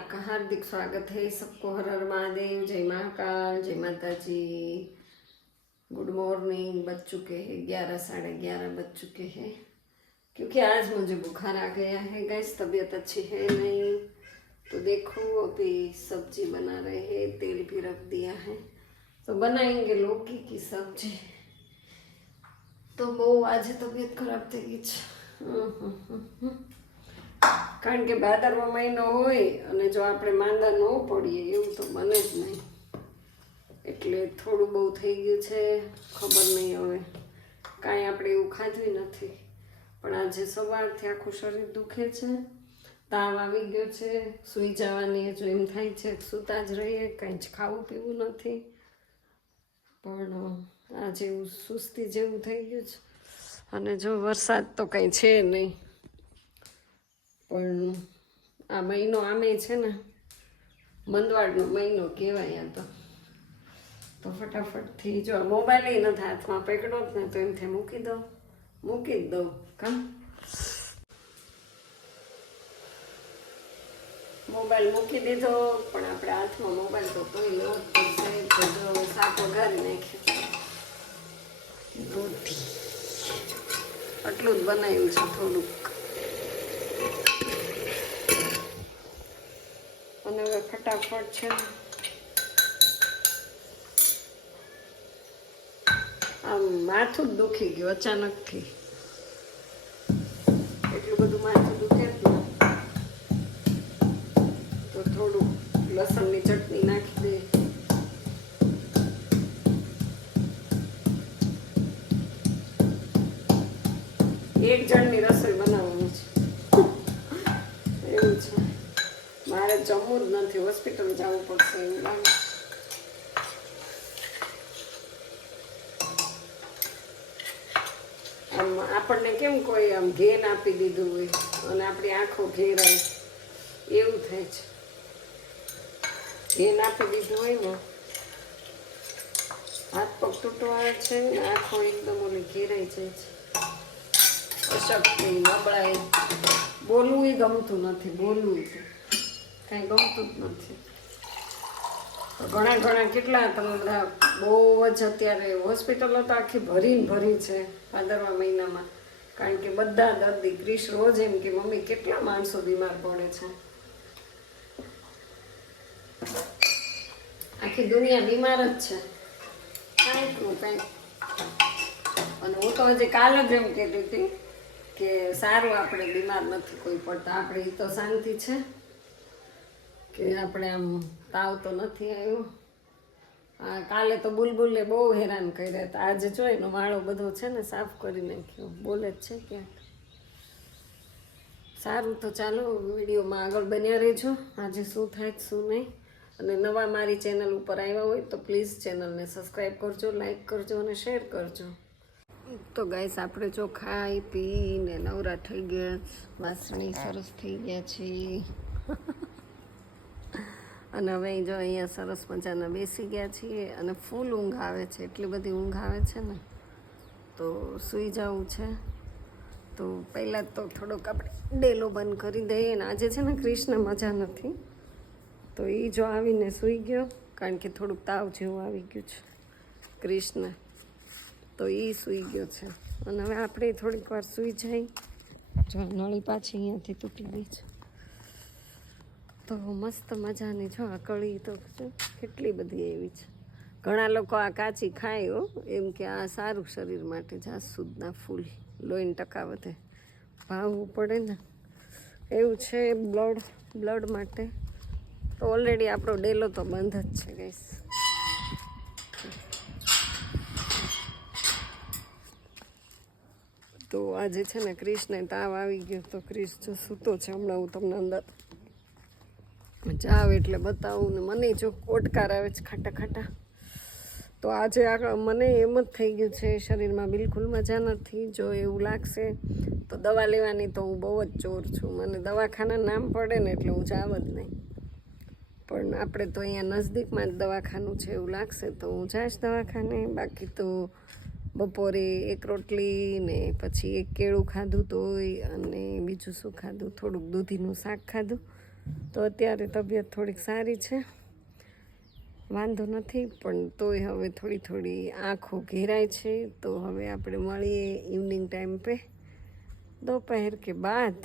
आपका हार्दिक स्वागत है सबको। हर हर महादेव, जय महाकाल, जय माता जी गुड मॉर्निंग बज चुके हैं। ग्यारह, साढ़े ग्यारह बज चुके हैं। क्योंकि आज मुझे बुखार आ गया है। गैस तबीयत अच्छी है नहीं? तो देखो, अभी सब्ज़ी बना रहे हैं। तेल भी रख दिया है। तो बनाएँगे लौकी की सब्ज़ी। तो वो आज तबीयत खराब थी। કારણ કે ભાદરવો મહિનો હોય અને જો આપણે માંદા ન પડીએ, એવું તો બને જ નહીં. એટલે થોડું બહુ થઈ ગયું છે, ખબર નહીં હવે. કાંઈ આપણે એવું ખાધું નથી. પણ આજે સવારથી આખું શરીર દુખે છે, તાવ આવી ગયો છે, સૂઈ જવાની જો એમ થાય છે, સૂતા જ રહીએ, કાંઈ જ ખાવું પીવું નથી. પણ આજે એવું સુસ્તી જેવું થઈ ગયું છે. અને જો વરસાદ તો કંઈ છે નહીં. પણ આ મહિનો આમે છે ને મંદવાડનો મહિનો કહેવાય આ તો. તો ફટાફટથી જો. મોબાઈલ નથી હાથમાં, પકડો જ ને તો એમ થાય, મૂકી દો, મૂકી જ દઉં કામ મોબાઈલ મૂકી દીધો, પણ આપણે હાથમાં મોબાઈલ તો કોઈ પડશે તો જો શાક વઘારી નાખ્યું રોટી. આટલું જ બનાવ્યું છે થોડુંક. અને હવે ફટાફટ છે. આમ માથું જ દુખી ગયું અચાનકથી એટલું બધું માથું દુખે તો થોડું લસણની ચટણી નાખી. નથી હોસ્પિટલ જવું પડશે એવું લાગે આપણને કેમ કોઈ આમ ઘેન આપી દીધું હોય અને આપણી આંખો ઘેરાય એવું થાય છે ઘેન આપી દીધું હોય ને હાથ પગ તૂટવા છે ને આંખો એકદમ ઓલી ઘેરાઈ જાય છે અશક્તિ નબળાઈ બોલવું એ ગમતું નથી બોલવું કાંઈ ગમતું જ નથી. ઘણા ઘણા કેટલા તમે બધા બહુ જ અત્યારે હોસ્પિટલો તો આખી ભરીને ભરી છે ભાદરવા મહિનામાં. કારણ કે બધા દર્દી ક્રિશ રોજ એમ કે, મમ્મી, કેટલા માણસો બીમાર પડે છે? આખી દુનિયા બીમાર જ છે. કાંઈકનું કાંઈક અને હું તો હજી કાલ જ એમ કહેતી હતી કે સારું આપણે બીમાર નથી કોઈ પડતા. આપણે એ તો શાંતિ છે. કે આપણે આમ તાવ તો નથી આવ્યો. કાલે તો બુલબુલે બહુ હેરાન કર્યા હતા. આજે જો વાળો બધો છે ને સાફ કરી નાખ્યો. બોલે જ છે ક્યાંક. સારું તો ચાલો, વિડીયોમાં આગળ બન્યા રહેજો. આજે શું થાય શું નહીં. અને નવા મારી ચેનલ ઉપર આવ્યા હોય તો પ્લીઝ ચેનલને સબસ્ક્રાઈબ કરજો, લાઈક કરજો અને શેર કરજો. તો ગાઈસ, આપણે જો ખાઈ, પીને નવરા થઈ ગયા. વાસણી સરસ થઈ ગયા છે અને હવે જો અહીંયા સરસ મજાના બેસી ગયા છીએ અને ફૂલ ઊંઘ આવે છે. એટલી બધી ઊંઘ આવે છે ને, તો સૂઈ જવું છે. તો પહેલાં તો થોડોક આપણે ડેલો બંધ કરી દઈએ ને. આજે છે ને કૃષ્ણ મજા નથી. તો એ જો આવીને સૂઈ ગયો, કારણ કે થોડુંક તાવ જેવું આવી ગયું છે કૃષ્ણ. તો એ સૂઈ ગયો છે. અને હવે આપણે થોડીક વાર સૂઈ જાય જો નળી પાછી અહીંયાથી તૂટી ગઈ છે. તો મસ્ત મજાની જો આ કળી તો કેટલી બધી એવી છે. ઘણા લોકો આ કાચી ખાય હો, એમ કે આ સારું શરીર માટે જાસૂદના ફૂલ, લોહીને ટકા વધે ભાવવું પડે ને. એવું છે બ્લડ બ્લડ માટે. તો ઓલરેડી આપણો ડેલો તો બંધ જ છે ગઈશ તો આજે છે ને ક્રિશને તાવ આવી ગયો, તો ક્રિશ જો સૂતો છે હમણાં હું તમને અંદર જાવ એટલે બતાવું ને મને જો ઓટકાર આવે છે ખાટા ખાટા. તો આજે આ મને એમ જ થઈ ગયું છે શરીરમાં બિલકુલ મજા નથી, જો એવું લાગશે તો દવા લેવાની તો હું બહુ જ ચોર છું. મને દવાખાના નામ પડે ને એટલે હું જાવ જ નહીં. પણ આપણે તો અહીંયા નજદીકમાં જ દવાખાનું છે એવું લાગશે તો હું જાઈશ દવાખાને. બાકી તો બપોરે એક રોટલી ને પછી એક કેળું ખાધું તોય અને બીજું શું ખાધું? થોડુંક દૂધીનું શાક ખાધું. તો અત્યારે તબિયત થોડીક સારી છે વાંધો નથી પણ તોય હવે થોડી થોડી આંખો ઘેરાય છે તો હવે આપણે મળીએ ઇવનિંગ ટાઈમ पे दोपहर के बाद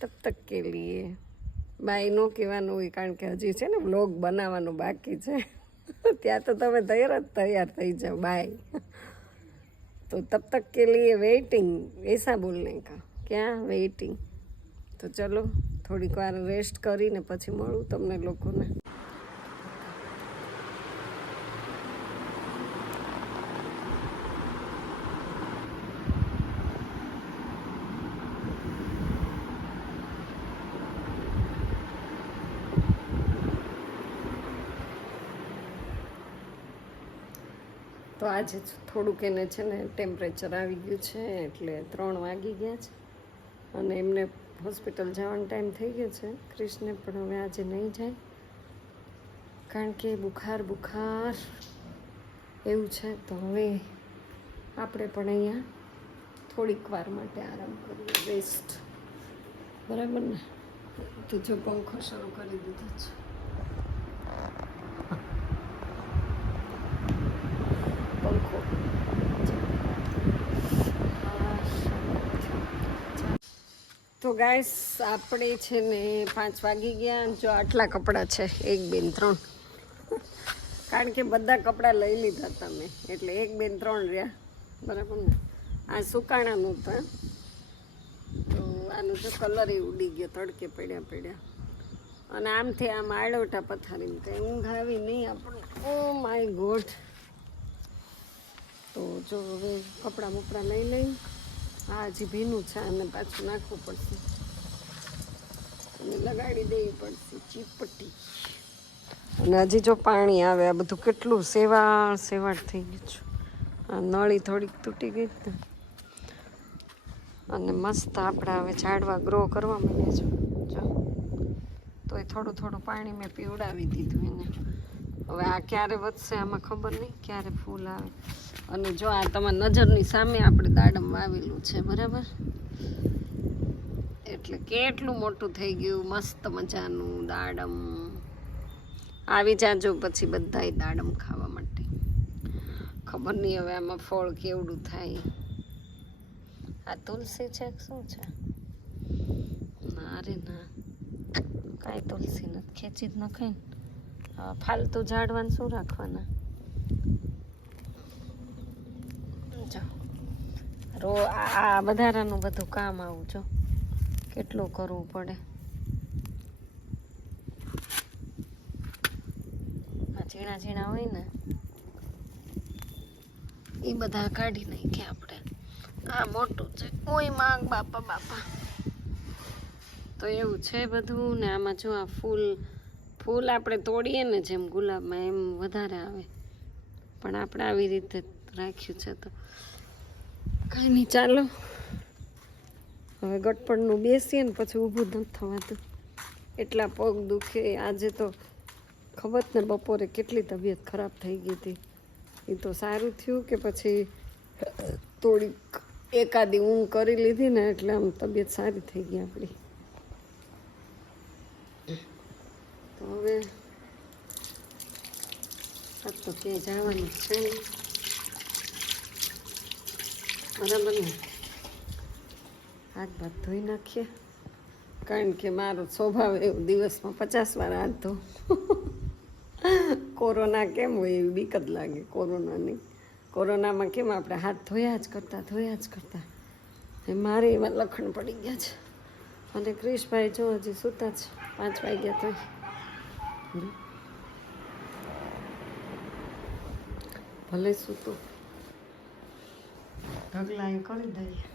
તબ તક કે લીએ બાય નો કહેવાનું હોય કારણ કે હજી છે ને વ્લોગ બનાવવાનું બાકી છે ત્યાં તો તમે તૈયાર જ તૈયાર થઈ જાઓ બાય तो तब तक के लिए वेटिंग ऐसा बोलने का क्या वेटिंग તો ચલો થોડીક વાર રેસ્ટ કરીને પછી મળું તમને લોકોને. તો આજે થોડુંક એને છે ને ટેમ્પરેચર આવી ગયું છે એટલે ત્રણ વાગી ગયા છે. અને એમને હોસ્પિટલ જવાનો ટાઈમ થઈ ગયો છે. ક્રિશને પણ હવે આજે નહીં જાય. કારણ કે બુખાર બુખાર. એવું છે. તો હવે આપણે પણ અહીંયા થોડીક વાર માટે આરામ કરીએ. રેસ્ટ બરાબર ને? તો જો પંખો શરૂ કરી દીધો છે પંખો તો ગાઈસ, આપણે છે ને પાંચ વાગી ગયા જો આટલા કપડાં છે, એક બેન ત્રણ. કારણ કે બધા કપડાં લઈ લીધા તમે. એટલે એક બેન ત્રણ રહ્યા. બરાબર ને? આ સુકાણાનું હતા તો આનું તો કલર એ ઉડી ગયો, તડકે પડ્યા પડ્યા. અને આમથી આમ આડવટા પથારીને તો ઊંઘ આવી નહીં આપણને. ઓ માય ગોડ તો જો હવે કપડાં બપડા લઈ લઈ. આ હજી ભીનું છે અને પાછું નાખવું પડશે. અને લગાડી દેવી પડશે ચીપટી. અને હજી જો પાણી આવે, આ બધું કેટલું સેવાળ સેવાળ થઈ ગયું છે. આ નળી થોડીક તૂટી ગઈ ને અને મસ્ત આપણે હવે ઝાડવા ગ્રો કરવા માંડે છે. તો એ થોડું થોડું પાણી મેં પીવડાવી દીધું એને. હવે આ ક્યારે વધશે આમાં ખબર નહીં, ક્યારે ફૂલ આવે. અને જો આ તમારા નજરની સામે આપણે દાડમ વાવેલું છે, બરાબર? એટલે કેટલું મોટું થઈ ગયું, મસ્ત મજાનું દાડમ. આવી જાજો પછી બધાય દાડમ ખાવા માટે. ખબર નહીં હવે આમાં ફળ કેવડું થાય. આ તુલસી છે શું છે? ના રે, ના. કાંઈ તુલસી નથી, ખેંચી જ નખાય ને. ફાલતું ઝાડવાને શું રાખવાના? જો. રો, આ વધારાનું બધું કામ આવું, જો. કેટલું કરવું પડે. આ ઝીણા ઝીણા હોય ને, એ બધા કાઢી નાખ્યા આપણે. આ મોટું છે. કોઈ માંગ, બાપા બાપા. તો એવું છે બધું ને આમાં જો આ ફૂલ ફૂલ આપણે તોડીએ ને જેમ ગુલાબમાં એમ વધારે આવે. પણ આપણે આવી રીતે રાખ્યું છે તો કાંઈ નહીં, ચાલો. હવે ગટપણનું બેસીએ ને પછી ઊભું નથી થવાતું એટલા પગ દુખે. આજે તો ખબર ને બપોરે કેટલી તબિયત ખરાબ થઈ ગઈ હતી. એ તો સારું થયું કે પછી થોડીક એકાદી ઊંઘ કરી લીધી ને એટલે આમ તબિયત સારી થઈ ગઈ આપણી. તો હવે આ તો ક્યાંય જવાનું છે નહીં. બરાબર ને હાથ ભાત ધોઈ નાખીએ. કારણ કે મારો સ્વભાવ એવો દિવસમાં પચાસ વાર હાથ ધો. કોરોના કેમ હોય એવી બીક જ લાગે કોરોનાની. કોરોનામાં કેમ આપણે હાથ ધોયા જ કરતા, ધોયા જ કરતા. એ મારે એવા લખણ પડી ગયા છે. અને ક્રિશભાઈ જો હજી સૂતા છે પાંચ વાગ્યા તો ભલે સૂતું. ઢગલા એ કરી દઈએ.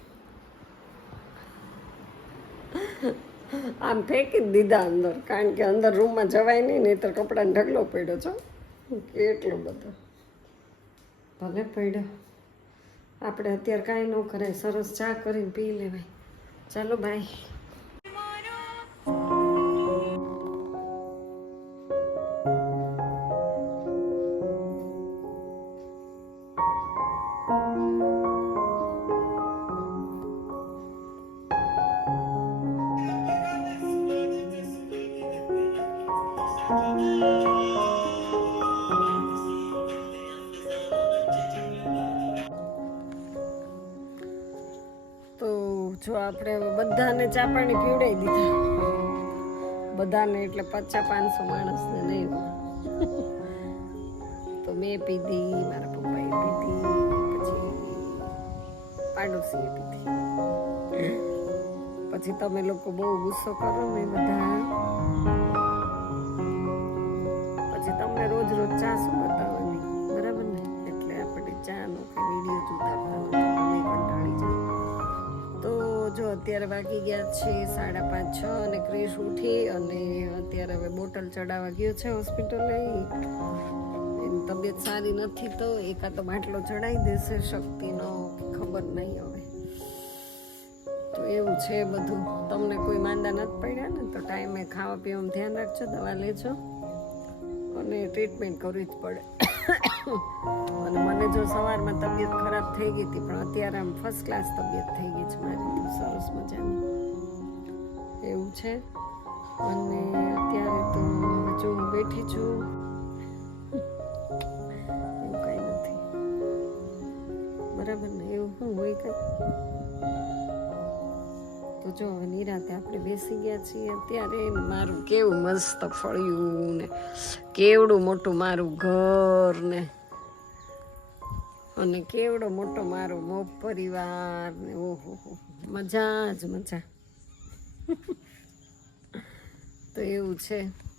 આમ ફેંકી જ દીધા અંદર કારણ કે અંદર રૂમમાં જવાય નહીં નહીં તો કપડાને ઢગલો પડ્યો છો એટલો બધો. ભલે પડ્યો. આપણે અત્યારે કાંઈ ન કરાય સરસ ચા કરીને પી લેવાય. ચાલો બાય. બધાને ચા પાણી પીવડાવી દીધા. બધાને એટલે પચાસ પાંચસો માણસને નહીં તો મેં પીધી, મારા પપ્પાએ પીધી, પછી પાડોશીએ પીધી. પછી તમે લોકો બહુ ગુસ્સો કરો ને બધા. પછી તમને રોજ રોજ ચા શું બતાવવાની. બરાબર ને? એટલે આપણે ચાનો કે વીડિયો જોતા જો અત્યારે વાગી ગયા છે સાડા પાંચ છ અને ક્રિશ ઉઠી અને અત્યારે હવે બોટલ ચડાવવા ગયો છે હોસ્પિટલે. એની તબિયત સારી નથી તો એકાદ બાટલો ચડાવી દેશે શક્તિનો ખબર નહીં હવે. તો એવું છે બધું. તમને કોઈ માંદા નથી પડ્યા ને તો ટાઈમે ખાવા પીવામાં ધ્યાન રાખજો, દવા લેજો અને ટ્રીટમેન્ટ કરવી જ પડે. અને મને જો સવારમાં તબિયત ખરાબ થઈ ગઈ હતી, પણ અત્યારે આમ ફર્સ્ટ ક્લાસ તબિયત થઈ ગઈ છે મારી. તો સરસ મજાની. એવું છે. અને અત્યારે તો જો હું બેઠી છું. એવું કાંઈ નથી. બરાબર ને? એવું શું હોય કાંઈ? જો, નિરાતે આપણે બેસી ગયા છીએ. અત્યારે મારું કેવું મસ્ત ફળ્યું ને, કેવડું મોટું મારું ઘર ને, અને કેવડો મોટો મારો મો પરિવાર ને, ઓહો મજા જ મજા. તો એવું છે.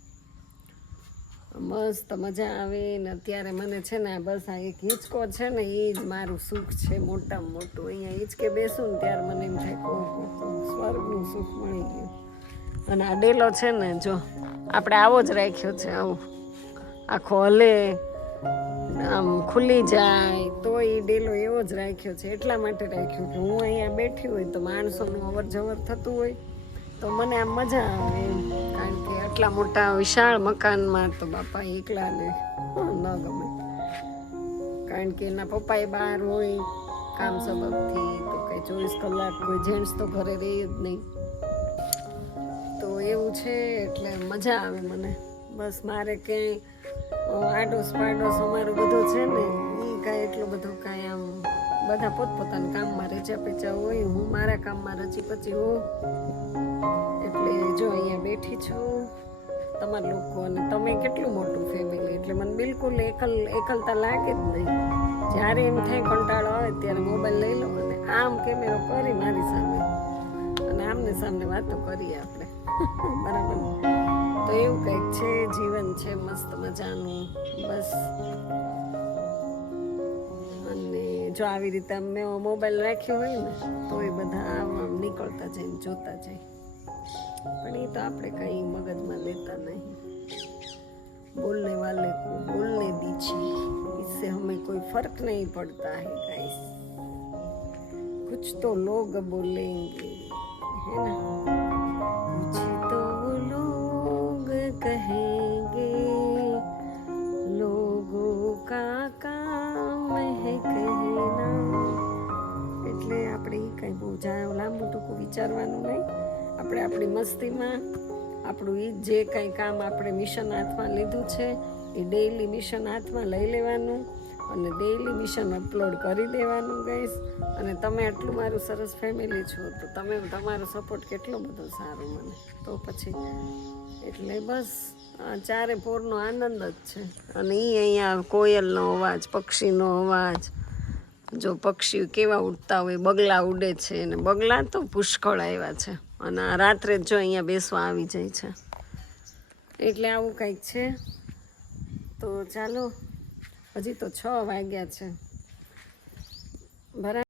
મસ્ત મજા આવે ને અત્યારે મને છે ને બસ આ એક હિંચકો છે ને એ જ મારું સુખ છે, મોટામાં મોટું. અહીંયા હિંચકે બેસું ને ત્યારે મને એમ થાય સ્વર્ગનું સુખ મળી ગયું. અને આ ડેલો છે ને જો, આપણે આવો જ રાખ્યો છે આવો. આખો હલે, આમ ખુલી જાય, તો એ ડેલો એવો જ રાખ્યો છે. એટલા માટે રાખ્યો કે હું અહીંયા બેઠી હોય તો માણસોનું અવર જવર થતું હોય. તો મને આમ મજા આવે કારણ કે આટલા મોટા વિશાળ મકાનમાં તો બાપા એકલાને ન ગમે. કારણ કે એના પપ્પાએ બહાર હોય, કામ સબબથી, તો કંઈ ચોવીસ કલાક કોઈ જેન્ટ્સ તો ઘરે રહે જ નહીં. તો એવું છે, એટલે મજા આવે મને. બસ મારે ક્યાંય આડોશ પાડોશ અમારું બધું છે ને એ કાંઈ એટલો બધો કાંઈ આમ બધા પોતપોતાના કામમાં રજા પેચા હોય, હું મારા કામમાં રચી પચી હોઉં એટલે જો અહીંયા બેઠી છું તમારા લોકો અને તમે કેટલું મોટું ફેમિલી એટલે મને બિલકુલ એકલ, એકલતા લાગે જ નહીં. જ્યારે એમ થાય કંટાળો આવે ત્યારે મોબાઈલ લઈ લો અને આમ કેમેરો કરી મારી સામે. અને આમને સામને વાતો કરીએ આપણે. બરાબર? તો એવું કંઈક છે, જીવન છે, મસ્ત મજાનું. બસ. જો આવી રીતે અમે મોબાઈલ રાખ્યો હોય ને તો એ બધા આમ આમ નીકળતા જાય જોતા જાય પણ એ તો આપણે કંઈ મગજમાં લેતા નહીં બોલને વાલે કો બોલને દીછી इससे हमें कोई फ़र्क नहीं पड़ता है गाइस कुछ तो लोग बोलेंगे है ना આપણે આપણી એ જે કંઈ કામ આપણે મિશન હાથમાં લીધું છે એ ડેઈલી મિશન હાથમાં લઈ લેવાનું અને ડેઈલી મિશન અપલોડ કરી દેવાનું ગઈશ અને તમે આટલું મારું સરસ ફેમિલી છો, તો તમે, તમારો સપોર્ટ કેટલો બધો સારો મને. તો પછી એટલે બસ ચારે પોરનો આનંદ જ છે. અને એ અહીંયા કોયલનો અવાજ, પક્ષીનો અવાજ, જો પક્ષીઓ કેવા ઉડતા હોય, બગલા ઉડે છે અને બગલા તો પુષ્કળ આવ્યા છે. અને રાત્રે જ જો અહીંયા બેસવા આવી જાય છે. એટલે આવું કંઈક છે. તો ચાલો, હજી તો છ વાગ્યા છે. બરાબર